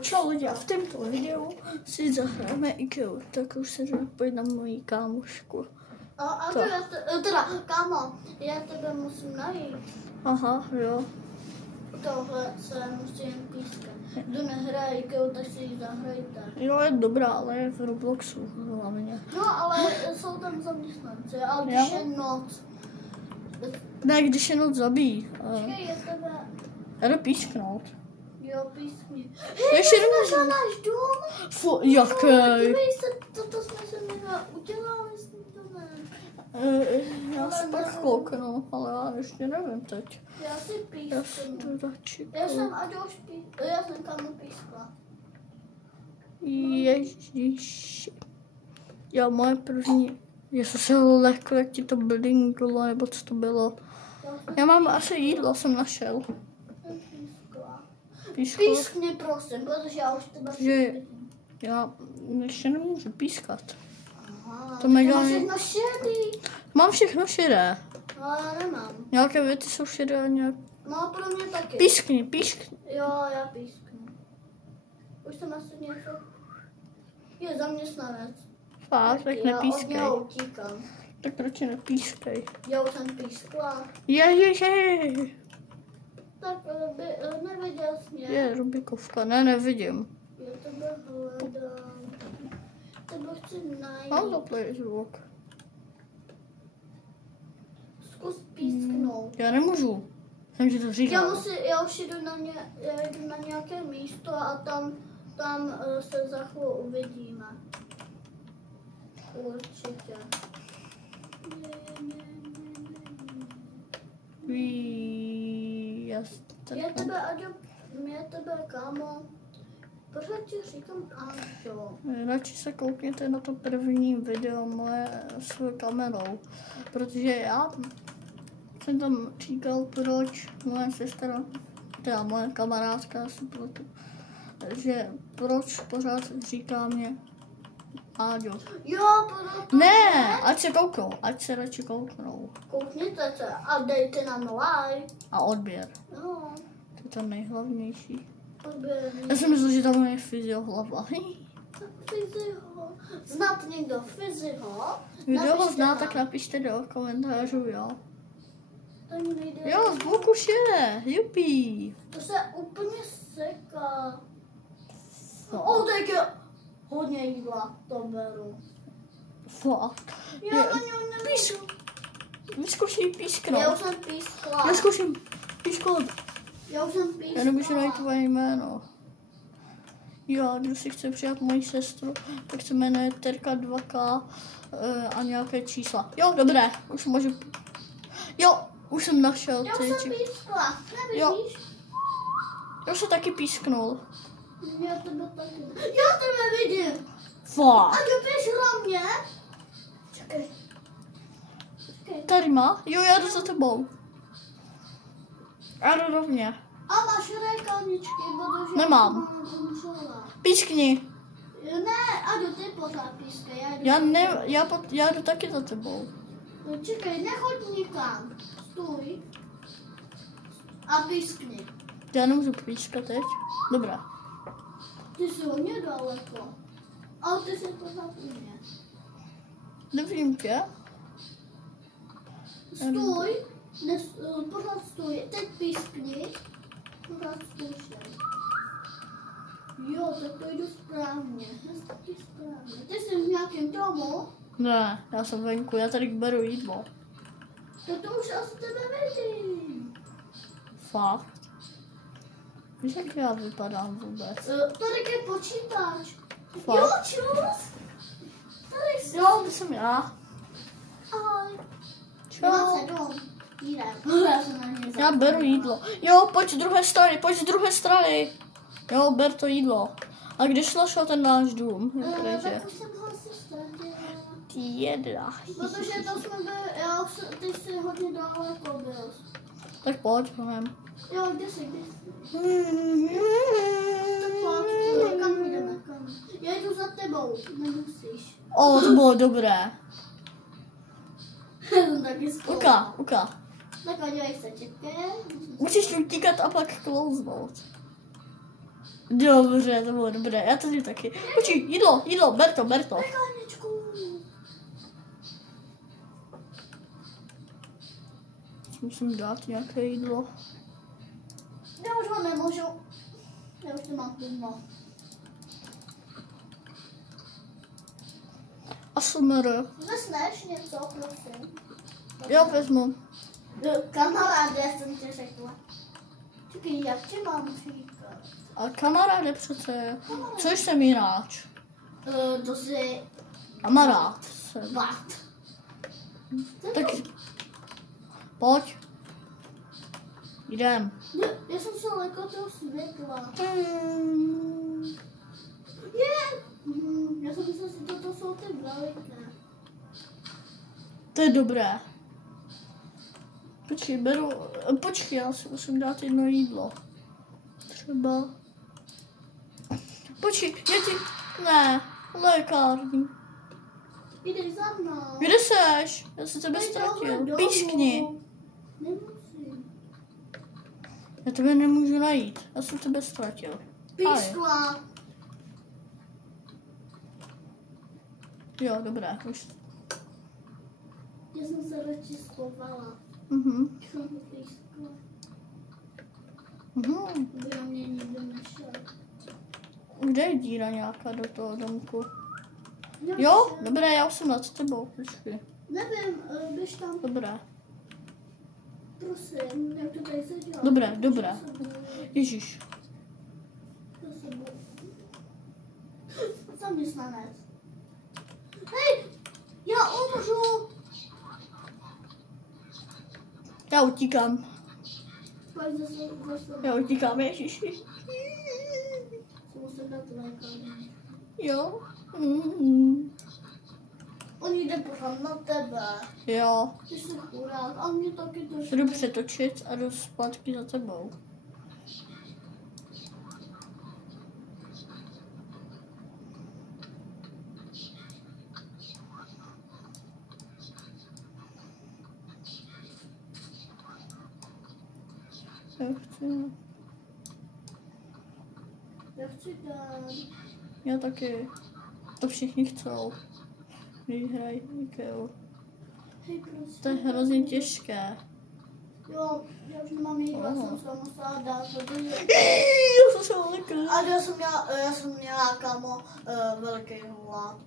Čau lidi, a v tomto videu si zahrajeme IKEA, tak už se jdu pojít na moji kámošku. Kámo, já tebe musím najít. Aha, jo. Tohle se musím pískat. Kdo nehraje IKEA, tak si ji zahrajte. Jo, je dobrá, ale je v Robloxu hlavně. No, ale jsou tam zaměstnanci, ale když je noc. Ne, když je noc zabíjí. Počkej, je tebe... Já jdu písknout. Jo, pískni. Ještě Hej, to náš dům? Jaké? Dívej se, toto jsme se udělali s tím domem. Já si pak kouknu, ale já ještě nevím teď. Já si Já písknu. si to začeknu. Já jsem Aďoš pískla. Já jsem Kámo pískla. Ježiši. Jo, moje první. Jestli se lehko, jak ti to blinklo, nebo co to bylo. Já mám asi jídlo, jsem našel. Pískla. Pískni prosím, protože já už tebe vidím. Já ještě nemůžu pískat. Aha, To mega... máš všechno šedý. Mám všechno šedé. No, já nemám. Nějaké věci jsou šedé a nějak... No, pro mě taky. Pískni, pískni. Jo, já písknu. Už jsem asi něco... Je zaměstnanec. Fakt, tak Já od nepískej. něho utíkám. Tak proč nepískej? Já už jsem pískla. Ježiši. Tak neviděl jsi mě. Je Rubikovka, ne, nevidím. Já tebe hledám. Tebe chci najít. Mám zaplay zvuk. Zkus písknout. Já nemůžu. Jsem ti to říkal. Já už jdu na nějaké místo a tam se za chvíli uvidíme. Určitě. Já tebe, kámo, pořád ti říkám Anžo. Radši se koukněte na to první video moje s kamerou, protože já jsem tam říkal, proč moje sestra, teda moje kamarádka, že proč pořád říká mě Áďo. Jo, proto Ne, ať se kouknou, ať se radši kouknou. koukněte se a dejte nám like. A odběr, No, to je to nejhlavnější. odběr. Já jsem myslel, že tam je fyziohlava. Fyziho. Znáte někdo fyziho? Kdo ho zná, tak napište do komentářů, jo. To mi nejde. Jo, zvuk už je, jupí. To se úplně seká. No. O, tak je hodně jídla, to beru. Fakt. Já na něj nemůžu. Vyzkoušej písknout. Já už jsem pískla. Já zkouším písknout. Já už jsem pískla. Já nemůžu najít tvoje jméno. Jo, kdo si chce přijat moji sestru, tak se jmenuje Terka 2K a nějaké čísla. Jo, dobré, už můžu. Jo, už jsem našel. Já už jsem pískla, nevidíš? Já už jsem taky písknul. Já tebe taky. Já tebe vidím. Fakt. A ty píš hlavně? Čekej. Tady má? Jo, já jdu za tebou. Já jdu rovně. A máš rékaničky, protože Nemám. Pískni. Ne, Aďo, ty pořád pískej. Já jdu taky za tebou. No čekej, nechoď nikam. Stůj. A pískni. Já nemůžu pískat teď. Dobrá. Ty jsi hodně daleko. Ale ty jsi pořád u mě. Nevím tě. Stůj. Pořád stůj. Teď pískni. Pořád zkoušej. Jo, tak to jdu správně. Hezky správně. Ty jsi v nějakém domu? Ne, já jsem venku, já tady beru jídlo. To už asi tebe vidím. Fakt. Víš, jak já vypadám vůbec? Tady je počítač. Fakt. Jo, čus. Tady jsi. Jo, to jsem já. Ahoj. Čau. Já se jdu. Já beru jídlo. Jo, pojď z druhé strany. Jo, ber to jídlo. A když našel ten náš dům? Tak už jsem ho asi ztratila. Jedna. Protože to jsme byli, ty jsi hodně daleko byl. Tak pojď, jdem. Jo, kde jsi? Tak pojď, kam jdeme, kam? Já jdu za tebou, nemusíš. O, to bylo dobré. Taky skvělé. Uka. Tak podívej se, čekaj. Musíš utíkat a pak klouznout. Dobře, to bylo dobré, já to zjím taky. Počkej, jídlo, ber to. Pekárničku. Musím dát nějaké jídlo. Já už ho nemůžu. Já už to mám plno. ASMR. Vezmeš něco, prosím? Jo, vezmu. Kamaráde, jsem ti řekla. Čekaj, jak tě mám říkat? A kamaráde přece. Což jsem jináč? To si... Kamarád jsem. Vat. Tak pojď. Jdem. Já jsem se lekla toho světla. Já jsem myslela, že toto jsou ty veliké. To je dobré. Počkej, já si musím dát jedno jídlo. Třeba. Počkej, ne, lékární. Jdeš za mnou. Kde seš? Já se tebe ztratil. Pískni. Nemusím. Já tebe nemůžu najít. Já jsem tebe ztratil. Pískla. Jo, dobré. Už. Já jsem se radši schovala. Jsem pískla. By na mě nikdo nešel. Kde je díra nějaká do toho domku? Jo, dobré, já už jsem nad tebou. Počkej. Nevím, běž tam. Dobré. Prosím, jak to tady se dělá? Dobré. Ježíš. Zaměstnanec. Hej, já umřu. Já utíkám. Pojď zase. Já utíkám, ježiši. Musím dát lékárnu. Jo. On jde pořád na tebe. Jo. Ty jsi chudák a mě taky to Jdu přetočit a jdu zpátky za tebou. Já chci dát. Já taky. To všichni chcou. Když hrají Ikeu. Hej, prosím. To je hrozně těžké. Jo, já už nemám jídlo, já jsem se musela dát, protože... Já jsem se lekla. A já jsem měla, kámo, velký hlad.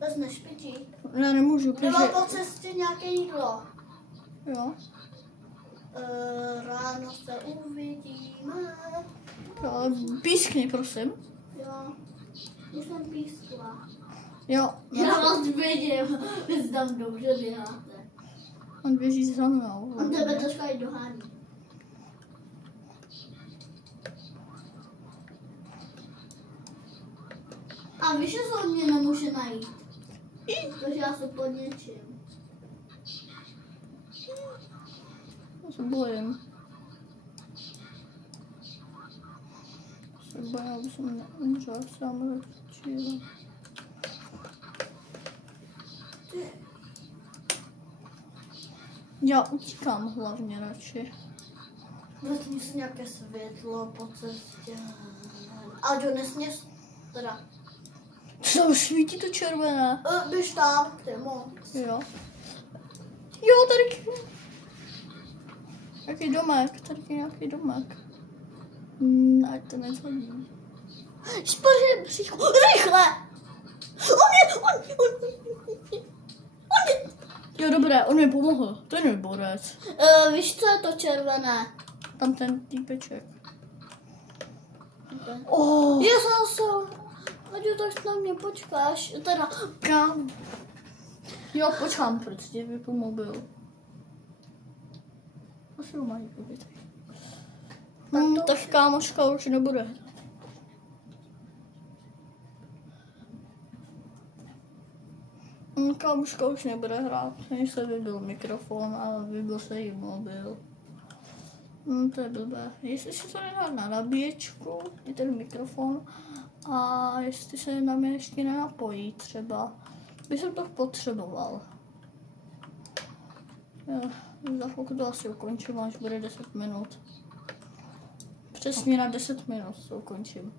Vezmeš pití? Já nemůžu, Nemám po cestě nějaké jídlo. Jo. Ráno se uvidíme. Jo, pískni, prosím. Jo, už jsem pískla. Jo. Já vás vidím, vy tam dobře běháte. On běží za mnou. On tebe troška i dohání. A víš, že se on mě nemůže najít. Takže já se pod něčím. Já se bojím. Aby jsem neumřel sám radši. Já utíkám hlavně radši. Vezmi si nějaké světlo po cestě. Ale jo, nesměs teda. Co, svítí to červené? Běž tam, kde je moc. Jo. Jo, tady. Jaký domek? Tady je nějaký domek. Ať to nezhodí. Spařím, rychle! On je. Jo, dobré, on mi pomohl. To je borec. Víš, co je to červené? Tam ten týpeček. Já jsem. Ať tak na mě počkáš. Teda. Kam? Jo, počkám, protože ti vypl mobil. Asi ho mají pobyt. Tak kámoška už nebude. Kámoška už nebude hrát, než se vybil mikrofon a vybil se jí mobil. To je blbé. Jestli se to nedá na nabíječku, je ten mikrofon, a jestli se na mě ještě nenapojí třeba, by jsem to potřeboval. Za chvilku to asi ukončím, až bude 10 minut. Přesně na 10 minut to ukončím.